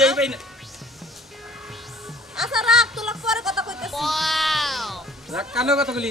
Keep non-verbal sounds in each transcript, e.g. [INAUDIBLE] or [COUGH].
না। আচ্ছা রাখ তোলা পরে কথা কইতেছি। রাখ কানো কথা বলি।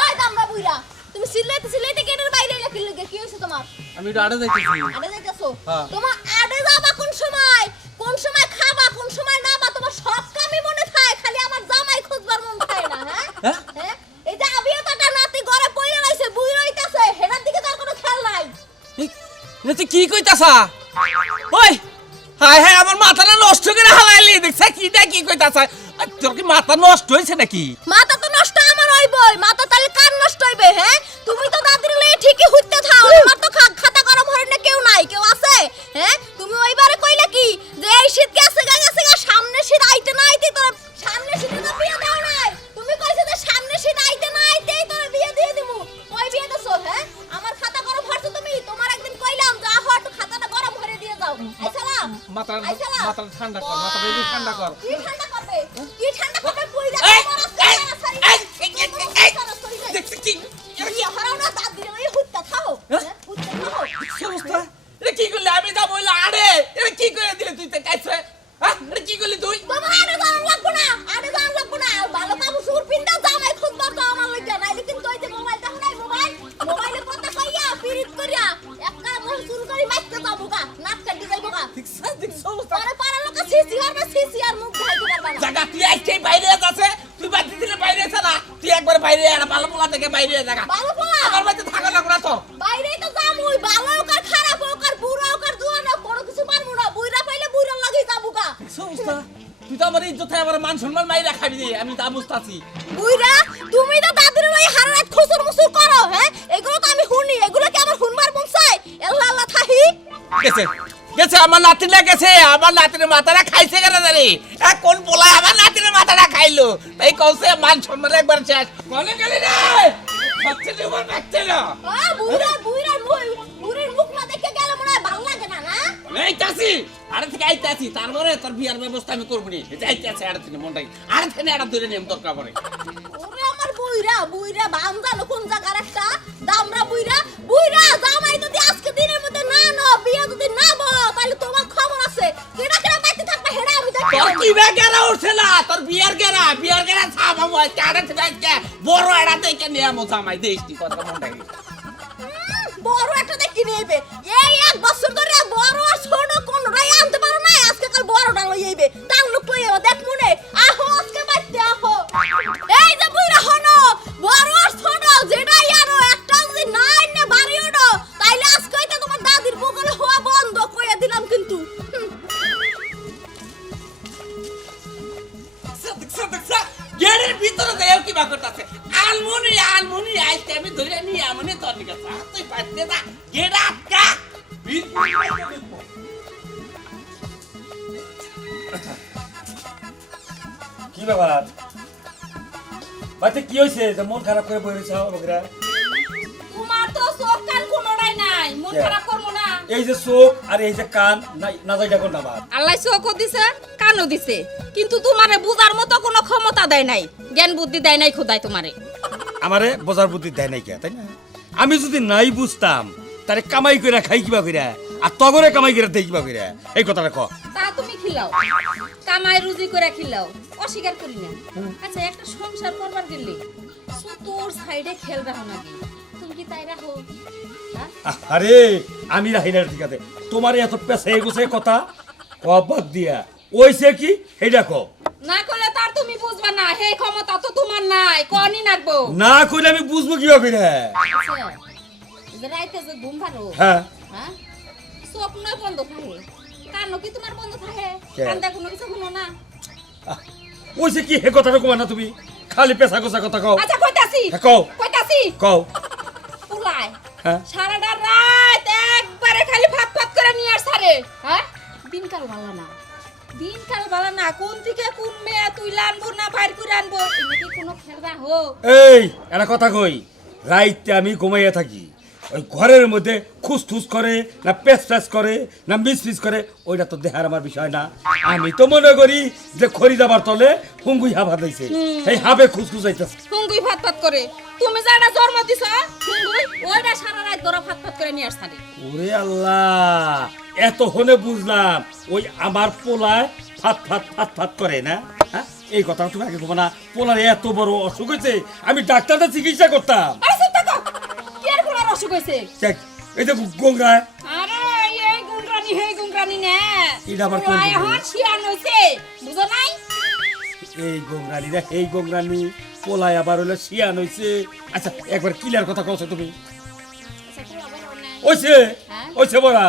ওই দামরা বুইরা তুমি সিলাইতে সিলাইতে কেনের বাইরে এলা কি লাগে? কি হইছে তোমার? আমি একটু আড়ে যাইতেছি আড়ে যাইতেছো। তোমার আড়ে যাবা কোন সময়? কোন সময় খাবা কোন সময় নাবা তোমার সব কামই মনে থাকে খালি আমার জামাই খুঁজবার মন থাকে না হ্যাঁ? হ্যাঁ? হ্যাঁ? এই যে আবিও টাকা নাতি ঘরে পইরা রইছে বুই রইতাছে দিকে তার কোনো খেয়াল নাই। এ তুই কি কইতাছা? ওই হায় হায় আমার মাথাটা নষ্ট করে হালাইলি দেখছ কি দা কি কইতাছা তোর কি মাথা নষ্ট হয়েছে নাকি? মাথা কি করে দিলি তুই তো কাইছে হ্যাঁ? কি করলি তুই? তোমার আরে জান লাগবো না আরে জান লাগবো না। ভালো কাপড় সুর জামাই খুঁজবার তো আমার নাইলে কিন্তু ওই যে মোবাইল দেখো নাই মোবাইল? মোবাইলে কথা কইয়া পিরিত করিয়া একটা মোহ শুরু করি মাইতে যাব গা নাক কাটি যাইবো গা। দেখছ দেখছ সমস্যা পরে পাড়ার লোক সিসি আর না সিসি আর মুখ পারবা না। জায়গা তুই আইছে বাইরে আছে তুই বাদ দিলে বাইরে আছে না। তুই একবার বাইরে আর ভালো পোলা থেকে বাইরে ভালো পোলা? আমার বাড়িতে থাকা লাগবে না তো বাইরেই তো যামুই ভালো হোক আর খারাপ হোক আর বুড়া হোক আর জোয়ান হোক কোনো কিছু পারব না বুইরা পাইলে বুইরার লাগেই যাব গা সমস্যা তুই তো আমার ইজ্জত আমার মান সম্মান মাইরা খাবি রে আমি তা বুঝতাছি। বুইরা তুমি তো দাদির ওই হারাত খুসুর মুসুর করো হ্যাঁ? এগুলো তো আমি শুনি এগুলো কি আমার মন চাই আল্লাহ আল্লাহ থাহি। গেছে গেছে আমার নাতিটা গেছে আমার নাতির মাথাটা খাইছে কেন জানি? এ কোন পোলা আমার নাতির মাথাটা খাইলো? তাই কলসে মান সম্মান একবার শেষ। কলে গেলি রে? উপর না মুখ না দেখে গেলে মনে হয় ভালো লাগে না না? এই চাষি আরে থেকে আইতে আছি তারপরে তোর বিয়ার ব্যবস্থা আমি করব নি এই আছে আরে থেকে মনটাই আরে থেকে এটা ধরে নিয়ম দরকার পড়ে ওরে আমার বুইরা বুইরা বাম কোন জায়গার একটা? দামরা বুইরা বুইরা জামাই যদি আজকে দিনের মধ্যে না না বিয়া যদি না বলো তাহলে তোমার খবর আছে। কেডা কেডা বাইতে থাকবে হেডা আমি দেখতে তোর কি বে উঠছে না? তোর বিয়ার গেরা বিয়ার গেরা ছাপ আমু আরে থেকে আজকে বড় এড়া থেকে নিয়ে জামাই দেশ কথা মনটাই বড় একটা দেখি নেবে এই এক বছর ধরে বড় মন খারাপ করে বই রয়েছে লোকেরা তোমার তো চোখ কান কোনোটাই নাই। মন খারাপ করব না। এই যে চোখ আর এই যে কান না- যাই দেখো না বাদ? আল্লাহ চোখও দিছে কানও দিছে। কিন্তু তোমারে বুঝার মতো কোনো ক্ষমতা দেয় নাই। জ্ঞান বুদ্ধি দেয় নাই খোদাই তোমারে। আমারে বোঝার বুদ্ধি দেয় নাই কে তাই না? আমি যদি নাই বুঝতাম তারে কামাই করে খাই কিবা কইরা আর তগরে কামাই করে দেই কিবা কইরা এই কথাটা ক। তা তুমি খিলাও। কামাই রুজি করে খিলাও। অস্বীকার করি না। আচ্ছা একটা সংসার করবার গেলে তোর সাইডে খেল রাখো নাকি তুমি কি তাই রাখো? হ্যাঁ? আরে আমি রাহি না ঠিক আছে তোমার এত পেশা এগুছে কথা? কবাদ দিয়া। ওইছে কি? এইটা কো না করলে তার তুমি বুঝবা না। হে ক্ষমতা তো তোমার নাই। কনি নাকবো। না কইলে আমি বুঝব কিবা কইরা আচ্ছা, যে রাইতে যে ঘুম পারো হ্যাঁ। হ্যাঁ? চোখ নয় বন্ধ থাকে। কানও কি তোমার বন্ধ থাকে? কে? কান দেখো কোনো কিছু শুনো না? ওইছে কি হে কথাটা কমা না তুমি? খালি পেশা গোছা কথা কও। আচ্ছা কইতাছি। হ্যাঁ, কও। কইতাছি। কও। উলাই হ্যাঁ। সারাটা রাত একবারে খালি ফাত ফাত করে নিয়ে আসারে হ্যাঁ? দিনকাল ভালো না। দিনকাল ভালো না। কোন থেকে কোন মেয়ে তুই আনব না বাইর করে আনব? এগুলো কি কোনো খেলবা হোক এই একটা কথা কই। রাইতে আমি ঘুমাইয়া থাকি। ওই ঘরের মধ্যে খুসখুস করে না পেস পেস করে না মিস মিস করে ওইটা তো দেখার আমার বিষয় না। আমি তো মনে করি যে খড়ি যাবার তলে হুঙ্গুই হাবা দিয়েছে এই হাবে খুসখুস আইতেছে হুঙ্গুই ফাত ফাত করে। তুমি যাটা জন্ম দিছ হুঙ্গুই ওইটা সারা রাত ধরে ফাত ফাত করে নিয়ে আসছারে ওরে আল্লাহ এত হনে বুঝলাম ওই আমার পোলায় ফাত ফাত ফাত ফাত করে না? হ্যাঁ? এই কথা তুমি আগে বলো না। পোলার এত বড় অসুখ হয়েছে আমি ডাক্তারটা চিকিৎসা করতাম। অসুখ এই আরে এই গুংরানি হে গুংরানি নে। এটা আবার কোন? শিয়ান হইছে। বুঝো নাই? এই রে এই পোলায় আবার হলো শিয়ান হইছে। আচ্ছা একবার ক্লিয়ার কথা কছো তুমি। আচ্ছা, ওইছে হ্যাঁ? ওইছে বড়া।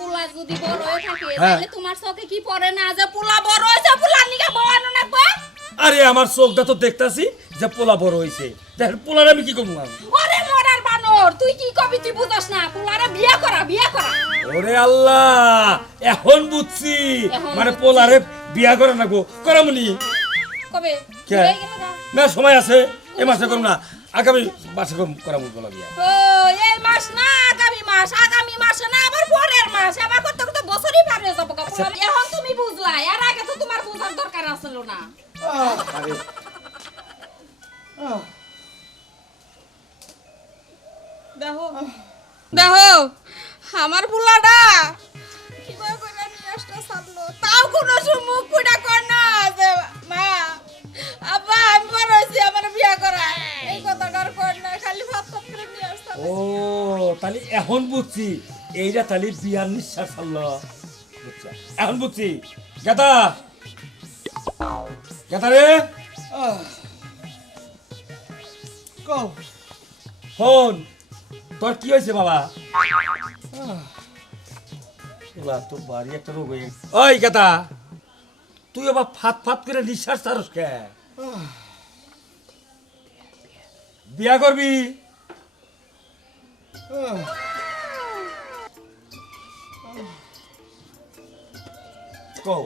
পোলা যদি বড় হয়ে থাকে। তাহলে তোমার চোখে কি পড়ে না যে পোলা বড় হয়েছে পোলার নিকে বয়ানো নাকবা আরে আমার চোখটা তো দেখতাছি যে পোলা বড় হইছে। দেখ পোলার আমি কি করব বানর তুই কি কবি তুই বুঝস না? পোলারে বিয়া করা বিয়া করা। ওরে আল্লাহ এখন বুঝছি। মানে। পোলারে বিয়া করে না গো করামনি। কবে? কে? না? না সময় আছে। এ মাসে করুম না। আগামী মাসে করুম করামু পোলা বিয়া। ও এই মাস না আগামী মাস। আগামী মাসে না আবার পরের মাস। আবার করতে করতে বছরই পার হয়ে যাব আচ্ছা। এখন তুমি বুঝলা এর আগে তো তোমার বুঝার দরকার আছিল না। আরে। দেখো। দেখো আমার পোলাটা কীভাবে করে নিয়ে আসতে সামলো তাও কোনো মুখ কুড়া কর না যে মা। আব্বা আমি বড় হয়েছি আমার বিয়া করা। এই কথাটার কর না খালি ভাত ভাত করে নিয়ে আসতাম ও তাহলে এখন বুঝছি। এইটা তাহলে বিয়ার নিঃশ্বাস ছাড়লো এখন বুঝছি। গেতা গেতা রে। কও। ফোন। তোর কি হয়েছে বাবা? এবার তো বাড়ি একটা রোগ হয়ে ওই তুই আবার ফাত ফাত করে নিঃশ্বাস ছাড়স কে? বিয়া করবি? কও।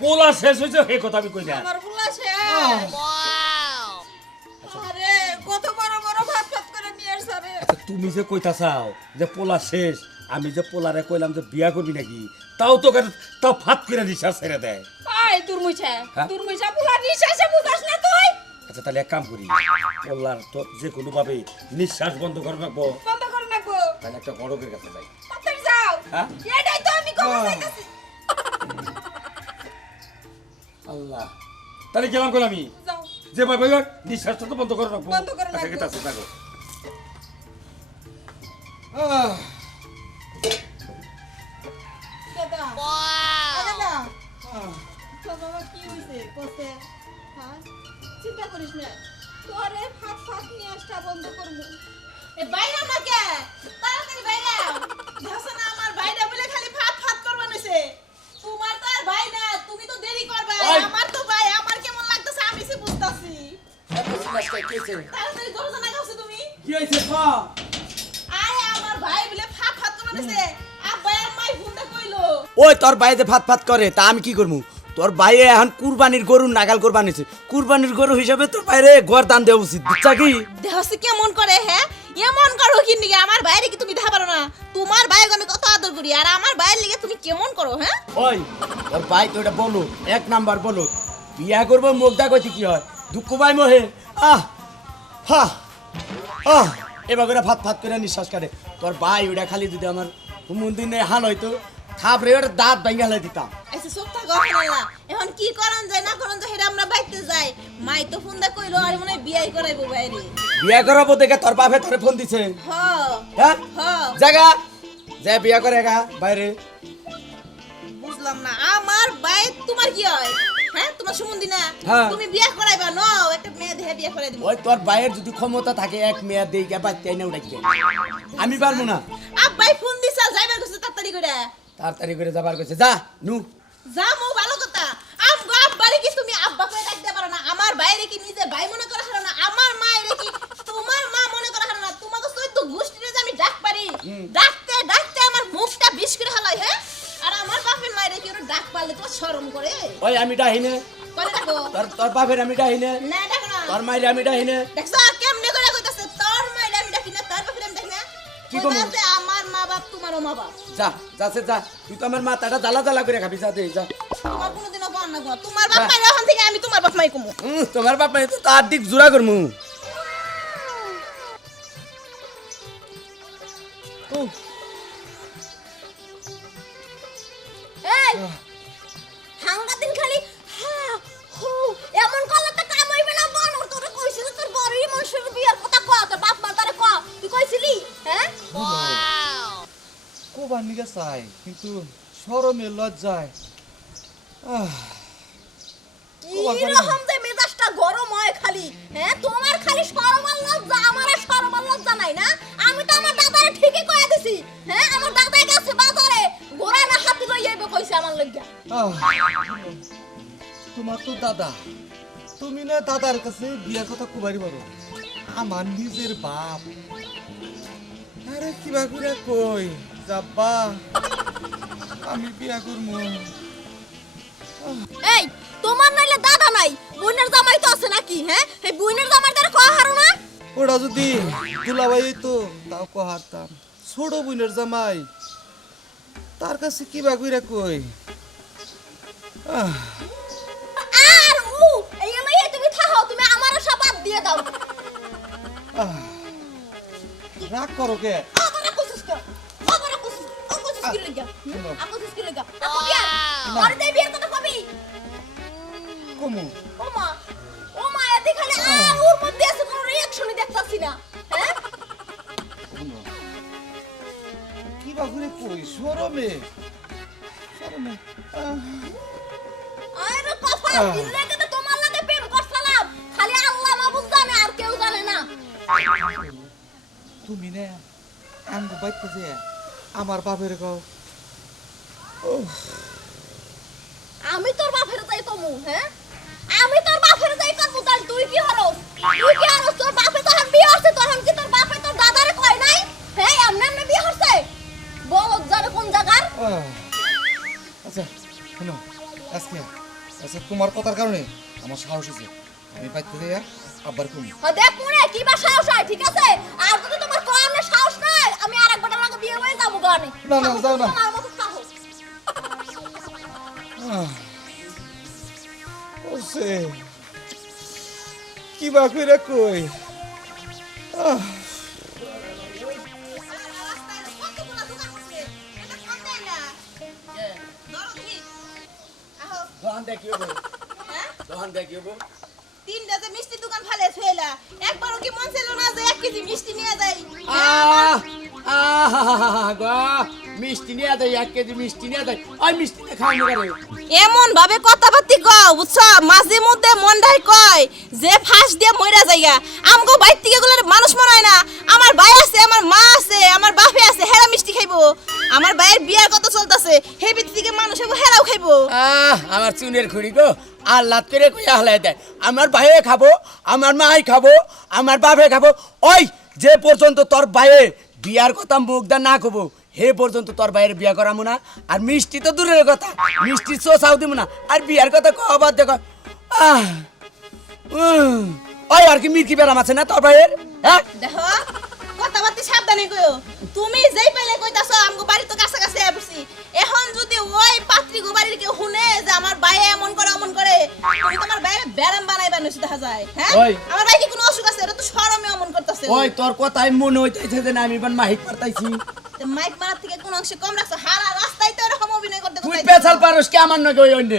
পোলা শেষ হয়েছে সেই কথা আমি কই না আমার পোলা শেষ তুমি যে কইতা চাও যে পোলা শেষ আমি যে পোলারে কইলাম যে বিয়া করবি নাকি তাও তো তাও ফাত করে নিঃশ্বাস ছেড়ে দেয়। আই তোর মুছা হ্যাঁ? তোর মুছা পোলা নিঃশ্বাসে বুঝাস না তুই। আচ্ছা তাহলে এক কাম করি পোলার তো যে কোনো ভাবে নিঃশ্বাস বন্ধ করে রাখব। বন্ধ করে নাকবো তাহলে একটা গড়কের কাছে যাই। তাড়াতাড়ি যাও? হ্যাঁ? এটাই তো আমি কবে চাইতেছি আল্লাহ। তাহলে গেলাম করে আমি? যাও। যে ভাই ভাই নিঃশ্বাসটা তো বন্ধ করে রাখব। বন্ধ করে আচ্ছা, রাখব। ঠিক আছে, থাকো। দাদা দাদা তো বাবা কি হইছে কসে হ্যাঁ চিন্তা করিস না তোরে ফাট ফাট নিয়ে আসটা বন্ধ করব এ বাইরে না কে তাড়াতাড়ি বাইরে দেখছ না আমার বাইরে বলে খালি ফাত ফাত করবা নিছে তোমার তো আর ভাই না তুমি। তো দেরি করবা আমার তো ভাই আমার কেমন লাগতেছে আমি সে বুঝতাছি তাড়াতাড়ি তুমি কি হয়েছে? আমার ভাই বলে ফাত করবা নিছে আব্বা আর মাই ফোনটা কইলো। ওই তোর বাইরে ফাত ফাত করে তা আমি কি করব তোর বাইরে এখন কুরবানির গরু নাগাল কোরবানিছে কুরবানির গরু হিসাবে তোর বাইরে ঘর দান দেওয়া উচিত বুঝছা কি? দেহসে কেমন করে হ্যাঁ? এমন করো কি নিগে আমার বাইরে কি তুমি দেখা পারো না? তোমার ভাইকে আমি কত আদর করি আর আমার ভাইয়ের লিগে তুমি কেমন করো হ্যাঁ? ওই তোর ভাই তো এটা বলো এক নাম্বার বলো। বিয়া করব মুখ কইতে কি হয়? দুঃখ পাই মহে। আহ হা আহ। এবার করে ফাত ফাত করে নিঃশ্বাস কাটে। তোর ভাই ওটা খালি যদি আমার মন্দির হাল হয়তো থাপ রে ওটা দাঁত ভাঙে হালাই দিতাম। চুপ থাকো এখন কি করন যায় না করন যায় সেটা আমরা বাইতে যাই। মাই তো ফোন দা কইলো আর মনে বিয়াই করাইবো বাইরে। বিয়া করাবো দেখে তোর বাপে তোরে ফোন দিছে। হ। হ্যাঁ? হ। জায়গা। যে বিয়া করে গা বাইরে। বুঝলাম না। আমার ভাই তোমার কি হয়? হ্যাঁ? তোমার সুমন্দি না? হ্যাঁ। তুমি বিয়া করাইবা? ন একটা মেয়ে দেখে বিয়া করাই দিব। ওই তোর ভাইয়ের যদি ক্ষমতা থাকে এক মেয়া দেই গা বাচ্চাই না উঠাই আমি পারব না। আব্বাই ফোন দিছা যাইবার কইছে তাড়াতাড়ি করে তাড়াতাড়ি করে যাবার কইছে। যা নু। যা মো ভালো কথা। আমগো আব্বারে কি তুমি আব্বা কই ডাকতে পারো না? আমার বাইরে কি নিজে ভাই মনে করা হারো না? আমার মায়ের কি তোমার মা মনে করা হারো না? তোমাকে সই তো গোষ্ঠীরে যে আমি ডাক পারি। ডাকতে শরম করে? ওই আমি ডাহিনে। তোর তোর বাপের আমি ডাহিনে। না ডাকো না। তোর মাইরে আমি ডাহিনে। দেখছ কেমনে করে কি কমু? কইবা যে আমার মা বাপ তোমারও মা বাপ। যা যাচ্ছে যা। তুই তো আমার মাথাটা জ্বালা জ্বালা করে খাবি যা দে যা। তোমার কোনোদিনও গণ না তোমার বাপ মাই ওখান থেকে আমি তোমার বাপ মাই কমু। তোমার বাপ মাই তো তার দিক জোড়া করমু। উহ, এই হাঙ্গাদিন নিকে চাই কিন্তু সরমে লজ্জায়। আহ, যে মেজাজটা গরম হয় খালি হ্যাঁ? তোমার খালি সরমাল লজ্জা আমার সরমাল লজ্জা নাই না? আমি তো আমার দাদারে ঠিকই কয়ে দিছি হ্যাঁ? আমার দাদাই গেছে বাজারে গোড়া না হাতি লই যাইবে কইছে আমার লজ্জা তোমার তো দাদা তুমি না দাদার কাছে বিয়ার কথা কুবারি বলো আমার নিজের বাপ। আরে কিবা করে কই? যাব্বা আমি বিয়া করব। এই তোমার নাইলে দাদা নাই বোনের জামাই তো আছে নাকি হ্যাঁ? এই বোনের জামাই তারে কয় হারো না? ওটা যদি দুলাভাই তো তাও কহারতাম ছোট বোনের জামাই তার কাছে কিবা করে কই আহ। আর উ এই লইয়ে তুমি থাকো তুমি আমারও সব বাদ দিয়ে দাও। রাগ করো কে? কি লাগা। আপু কুসুস কি লাগা আপু কি আর দে বিয়ের কথা কবি কমু ও মা ও মা এদি খালি ওর মধ্যে আছে কোনো রিঅ্যাকশনই দেখতাছি না হ্যাঁ কিবা করে কই সরমে সরমে আরে কথা দিলে কেন তোমার লাগে প্রেম করছলাম খালি আল্লাহ মাবুদ জানে আর কেউ জানে না তুমি না আঙ্গু বাইতে যে আমার বাপের গাও আমি তোর বাপের যাই কমু হ্যাঁ? আমি তোর বাপের যাই করব তাহলে তুই কি হরস? তুই কি হরস? তোর বাপে তো হাম বিয়ে হচ্ছে তখন কি তোর বাপে তোর দাদারে কয় নাই? হ্যাঁ এমনি এমনি বিয়ে হচ্ছে? বল জানে কোন জায়গার? আচ্ছা শোনো আজকে আচ্ছা তোমার কথার কারণে আমার সাহস হয়েছে। আমি বাইতে যাই আব্বার কমি। হ্যাঁ দেখ মনে কি বা সাহস হয় ঠিক আছে? আর যদি তোমার কোয়ানে সাহস নাই আমি আর একবার হয়ে গানে না, না, যাও না। তোমার মতো সাহস ওসে কিবা করে কই দোকান দেখ কি দোকান দেখ কি হব? তিনটা যে মিষ্টি দোকান ফালে থইলা একবারও কি মন ছিল না যে এক কেজি মিষ্টি নিয়ে যাই? মিষ্টি নিয়ে দেয় এক কেজি মিষ্টি নিয়ে দেয় ওই মিষ্টি খাওয়ানো করে। এমন ভাবে কথাবার্তি কও বুঝছ? মাঝে মধ্যে মনটাই কয় যে ফাঁস দিয়ে মইরা যাইগা। আমগো বাইর থেকে গুলো মানুষ মনে হয় না। আমার ভাই আছে আমার মা আছে আমার বাপে আছে হেরা মিষ্টি খাইবো। আমার ভাইয়ের বিয়ার কত চলতেছে হে বিতি থেকে মানুষ হইবো হেরাও খাইবো। আহ আমার চুনের খুঁড়ি গো আল্লাহ করে কইয়া হলাই দেয়। আমার ভাইয়ে খাব আমার মাই খাব আমার বাপে খাব। ওই যে পর্যন্ত তোর ভাইয়ে বিয়ার কথা মুখ দা না কবো, হে পর্যন্ত তোর বাইরে বিয়া করামু না, আর মিষ্টি তো দূরের কথা, মিষ্টি চোষাও দিব না, আর বিয়ার কথা কবার দেখ। ওই আর কি মির্কি বেড়াম আছে না তোর ভাইয়ের? হ্যাঁ? দেখো কথাবার্তি সাবধানে কইও। তুমি যেই পাইলে কইতাছো আমগো বাড়ি তো কাছে কাছে আসছি এখন যদি ওই পাত্রী গো বাড়ির কেউ শুনে যে আমার ভাই এমন করে এমন করে তুমি তোমার ভাইয়ের ব্যারাম বানাই বানাইছি দেখা যায় হ্যাঁ? আমার কি কোনো অসুখ আছে? এটা তো শরমে এমন করতেছে। ওই তোর কথাই মনে হইতেছে যে আমি এবার মাহিক পারতাইছি মাইক মারার থেকে কোন অংশে কম রাখছো? হারা রাস্তায় তো এরকম অভিনয় করতে তুই পেছাল পারস কি আমার নগে ওই অন্য?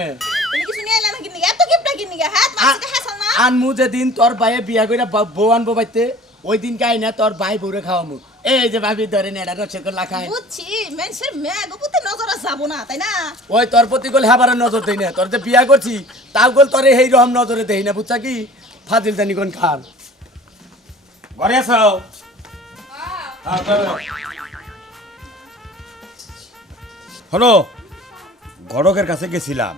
তুমি কিছু নিয়ে এলে না কিনি এত গিফট কিনি হ্যাঁ তোমার সাথে হাসাল না আনমু যেদিন তোর ভাইয়ে বিয়া করে বউ আনব বাইতে ওই দিন কাই না তোর ভাই বউরে খাওয়ামু। এই যে ভাবি ধরে নেড়া রসে করে খায়। বুঝছি মানুষের মেয়ে গোপতে নজর যাব না তাই না? ওই তোর প্রতি গোল হাবারে নজর দেই না। তোর যে বিয়া করছি তাও গোল তোরে এই রকম নজরে দেই না বুঝছা কি? ফাজিল জানি কোন খান ঘরে হ্যাঁ, আও। হলো গড়কের কাছে গেছিলাম।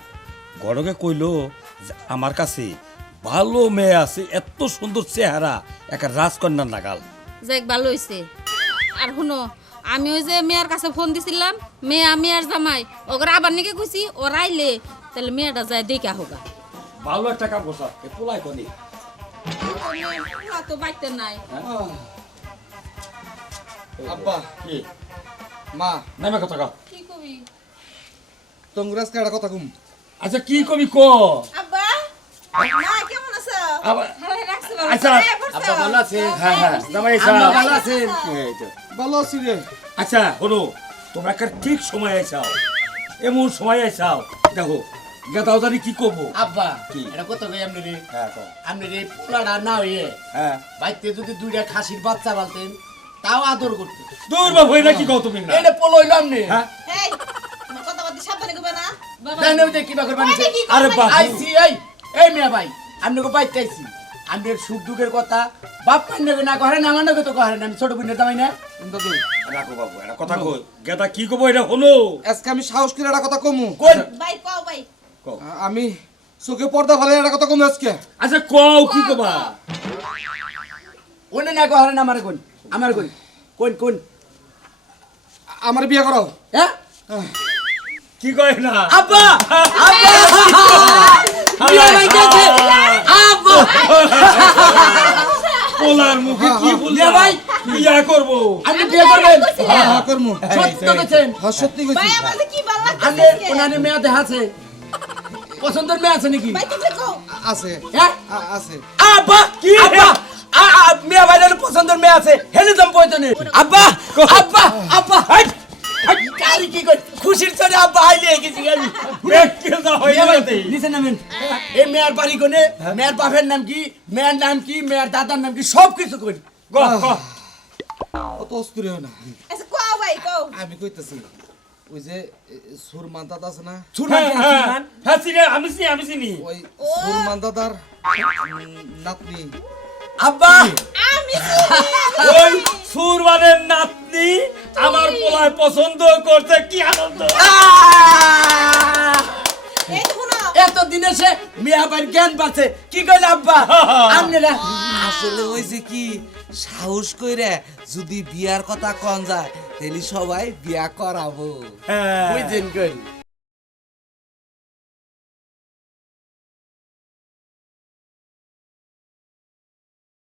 গড়কে কইলো আমার কাছে ভালো মেয়ে আছে এত সুন্দর চেহারা একটা রাজকন্যার নাগাল। যাক ভালো হইছে। আর শুনো আমি ওই যে মেয়ের কাছে ফোন দিছিলাম মেয়ে আমি আর জামাই ওগর আবার নাকি কইছি ও রাইলে তাহলে মেয়েটা যায় দেখা হোগা ভালো একটা কাম করছ পোলাই কনি তো বাইতে নাই। আব্বা কি? মা। নামে কথা কও। কি কবি? কথা কম। আচ্ছা কি কবি কো আচ্ছা হ্যাঁ হ্যাঁ আচ্ছা হলো তোমরা ঠিক সময় আইসাও এমন সময় আইসাও দেখো গেদাও জানি কি করব আব্বা কি? এটা কত কই আপনি রে কও। আপনি রে পোলাটা না হইয়ে হ্যাঁ বাইতে যদি দুইটা খাসির বাচ্চা পালতেন তাও আদর করতেন দূর বা হই না কি কও তুমি না এটা পোলো হইলাম নে হ্যাঁ এই কথা সাবধানে কইবে না করবেন ওইটা আরে বাপ আইছি এই এই মিয়া ভাই আমি কো বাইতে আইছি আপনার সুখ দুঃখের কথা বাপ মান্য না করেন আমার নাকি তো করেন আমি ছোট বোনের দামাই না। রাখো বাবু এটা কথা কই কি কব এটা হলো আজকে আমি সাহস করে একটা কথা কমু। কোন ভাই কও ভাই। আ- আমি চোখে পর্দা ফেলে একটা কথা কমু আজকে। আচ্ছা কও কি কবা? ওনে না করেন আমার কোন আমার কোন কোন কোন আমার বিয়ে করাও হ্যাঁ? কি কয় না? আব্বা! আব্বা! পোলার মুখে কি বললি ভাই। বিয়া করব। আপনি বিয়ে করবেন? হ্যাঁ হ্যাঁ করমু সত্য কইছেন? হ্যাঁ সত্যি কইছি। ভাই আমার কি ভালো আপনি লাগতেছে কোনানে মেয়ে দেখাছে পছন্দের মেয়ে আছে নাকি? ভাই তুমি কও। আছে। হ্যাঁ? আছে। আব্বা কি আব্বা আ- আ, পছন্দের মেয়ে আছে। হেলে দম পয়তনে আব্বা আব্বা আব্বা। কারি কি কই খুশির চরে আব্বা আইলে গেছি আমি। দেখতে যা হই মিয়া গেছে। নিচে নামেন। এই মেয়ের বাড়ি কোনে? মেয়ের বাপের নাম কি? মেয়ের নাম কি? মেয়ের দাদার নাম কি? সব কিছু কই গ গ অত অস্থির হও না। আচ্ছা কও ভাই কও। আমি কইতেছি ওই যে সুরমান দাদা আছে না? হ্যাঁ হ্যাঁ। হ্যাঁ চিনি আমি চিনি আমি চিনি। ওই সুরমান দাদার নাতনি। আব্বা! আমি [LAUGHS] ওই সুরবানের নাতনি আমার পোলায় পছন্দ করতে কি আনন্দ? আহ! এই শুনো এত দিনে সে মিয়া ভাইয়ের জ্ঞান পাচ্ছে। কি কইল আব্বা? আপনারা আসলে ওই যে কি সাহস কইরে যদি বিয়ার কথা কন যায় তাহলে সবাই বিয়া করাবো। হ্যাঁ। বুঝছেন কই?